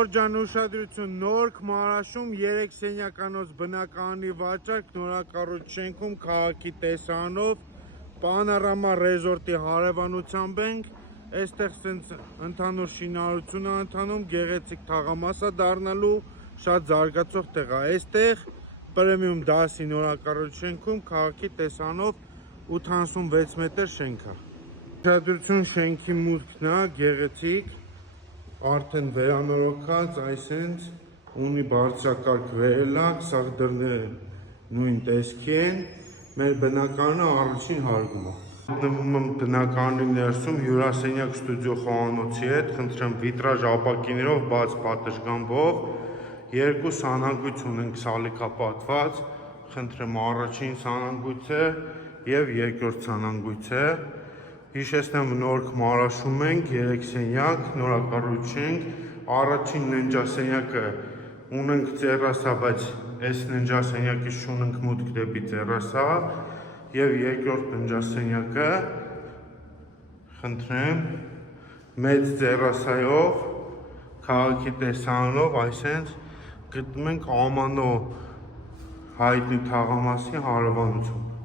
Շրջան ուշադրություն, նոր Քմարաշում 3 սենյականոց բնակարանի վաճառք նորակառույց շենքում քաղաքի տեսարանով Պանորամա ռեզորտի հարևանությամբ ենք, այստեղ սենց ընդհանուր շինարարություն է ընթանում, գեղեցիկ թաղամասա դառնալու շատ զարգացող տեղ է, այստեղ պրեմիում դասի նորակառույց շենքում քաղաքի տեսարանով 86 մետր շենք է։ Ուշադրություն, շենքի մուտքն է գեղեցիկ, արդեն վերանորոգած, այսենց ունի բարձրակարգ վերելակ, սաղ դռները նույն տեսքի են, մեր բնակարանը առաջին հարկում է։ Գտնվում եմ բնակարանի ներսում հյուրասենյակ ստուդիո խոհանոցի հետ, խնդրեմ վիտրաժ ապակիներով բաց պատշգամբով, երկու սանանգույց ունենք սալիկապատված, խնդրեմ առաջին սանանգույցը և երկրորդ սանանգույցը։ Հիշեցնեմ նոր Քմարաշում ենք, 3 սենյակ, նորակառույց շենք, առաջին ննջասենյակը ունենք տերասա, բայց այս ննջասենյակից չունենք մուտք դեպի տերասա, և երկրորդ ննջասենյակը, խնդրեմ, մեծ տերասայով, քաղաքի տեսարանով, այսենց գտնում ենք Ամանո հայտնի թաղամասի հարևանությամբ։